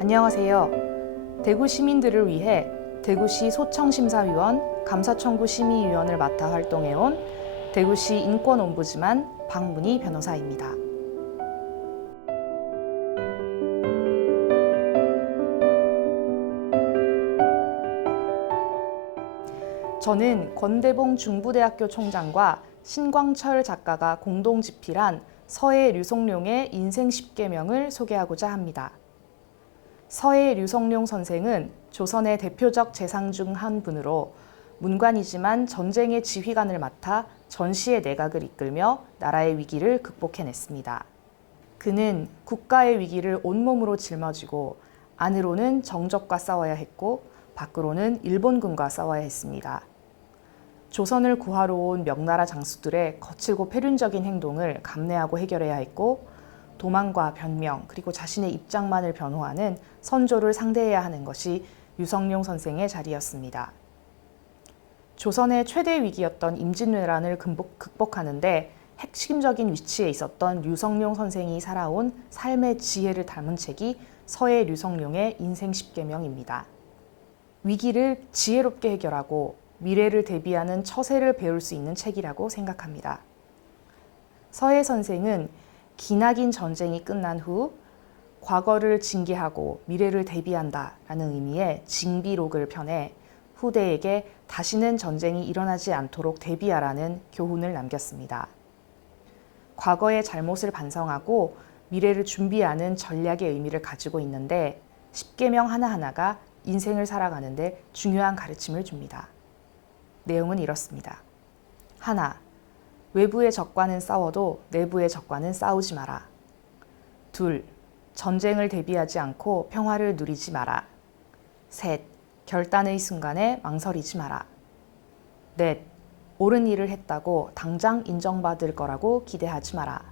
안녕하세요. 대구 시민들을 위해 대구시 소청심사위원, 감사청구 심의위원을 맡아 활동해온 대구시 인권옴부즈만 박문희 변호사입니다. 저는 권대봉 중부대학교 총장과 신광철 작가가 공동 집필한 서해 류성룡의 인생 10계명을 소개하고자 합니다. 서해 류성룡 선생은 조선의 대표적 재상 중 한 분으로 문관이지만 전쟁의 지휘관을 맡아 전시의 내각을 이끌며 나라의 위기를 극복해냈습니다. 그는 국가의 위기를 온몸으로 짊어지고 안으로는 정적과 싸워야 했고 밖으로는 일본군과 싸워야 했습니다. 조선을 구하러 온 명나라 장수들의 거칠고 패륜적인 행동을 감내하고 해결해야 했고 도망과 변명 그리고 자신의 입장만을 변호하는 선조를 상대해야 하는 것이 류성룡 선생의 자리였습니다. 조선의 최대 위기였던 임진왜란을 극복하는 데 핵심적인 위치에 있었던 류성룡 선생이 살아온 삶의 지혜를 담은 책이 서해 류성룡의 인생 10계명입니다. 위기를 지혜롭게 해결하고 미래를 대비하는 처세를 배울 수 있는 책이라고 생각합니다. 서해 선생은 기나긴 전쟁이 끝난 후 과거를 징계하고 미래를 대비한다라는 의미의 징비록을 펴내 후대에게 다시는 전쟁이 일어나지 않도록 대비하라는 교훈을 남겼습니다. 과거의 잘못을 반성하고 미래를 준비하는 전략의 의미를 가지고 있는데 10계명 하나하나가 인생을 살아가는 데 중요한 가르침을 줍니다. 내용은 이렇습니다. 하나, 외부의 적과는 싸워도 내부의 적과는 싸우지 마라. 둘, 전쟁을 대비하지 않고 평화를 누리지 마라. 셋, 결단의 순간에 망설이지 마라. 넷, 옳은 일을 했다고 당장 인정받을 거라고 기대하지 마라.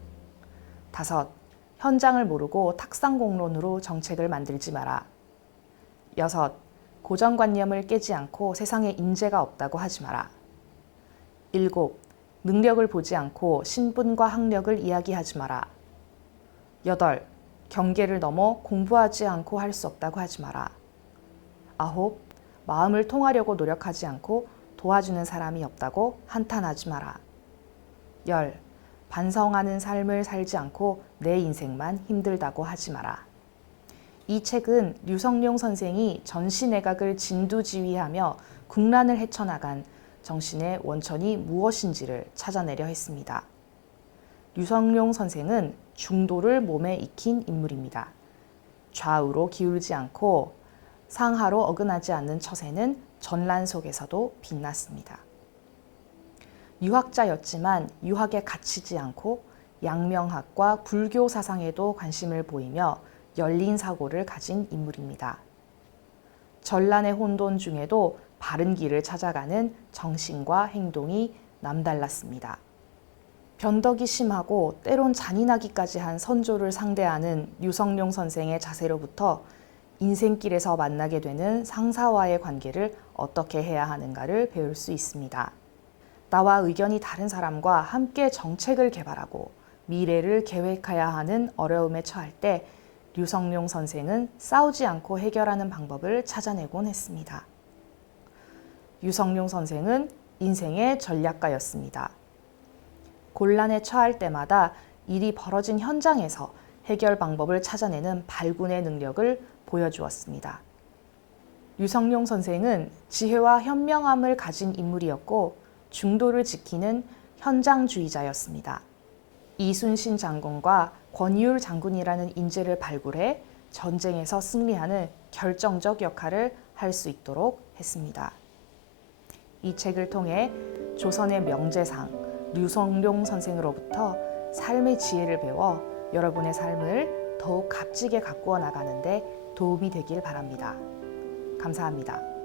다섯, 현장을 모르고 탁상공론으로 정책을 만들지 마라. 여섯, 고정관념을 깨지 않고 세상에 인재가 없다고 하지 마라. 일곱, 능력을 보지 않고 신분과 학력을 이야기하지 마라. 여덟, 경계를 넘어 공부하지 않고 할 수 없다고 하지 마라. 아홉, 마음을 통하려고 노력하지 않고 도와주는 사람이 없다고 한탄하지 마라. 열, 반성하는 삶을 살지 않고 내 인생만 힘들다고 하지 마라. 이 책은 류성룡 선생이 전시내각을 진두지휘하며 국난을 헤쳐나간 정신의 원천이 무엇인지를 찾아내려 했습니다. 류성룡 선생은 중도를 몸에 익힌 인물입니다. 좌우로 기울지 않고 상하로 어긋나지 않는 처세는 전란 속에서도 빛났습니다. 유학자였지만 유학에 갇히지 않고 양명학과 불교 사상에도 관심을 보이며 열린 사고를 가진 인물입니다. 전란의 혼돈 중에도 바른 길을 찾아가는 정신과 행동이 남달랐습니다. 변덕이 심하고 때론 잔인하기까지 한 선조를 상대하는 류성룡 선생의 자세로부터 인생길에서 만나게 되는 상사와의 관계를 어떻게 해야 하는가를 배울 수 있습니다. 나와 의견이 다른 사람과 함께 정책을 개발하고 미래를 계획해야 하는 어려움에 처할 때 류성룡 선생은 싸우지 않고 해결하는 방법을 찾아내곤 했습니다. 류성룡 선생은 인생의 전략가였습니다. 곤란에 처할 때마다 일이 벌어진 현장에서 해결 방법을 찾아내는 발군의 능력을 보여주었습니다. 류성룡 선생은 지혜와 현명함을 가진 인물이었고 중도를 지키는 현장주의자였습니다. 이순신 장군과 권유울 장군이라는 인재를 발굴해 전쟁에서 승리하는 결정적 역할을 할 수 있도록 했습니다. 이 책을 통해 조선의 명재상 류성룡 선생으로부터 삶의 지혜를 배워 여러분의 삶을 더욱 값지게 가꾸어 나가는 데 도움이 되길 바랍니다. 감사합니다.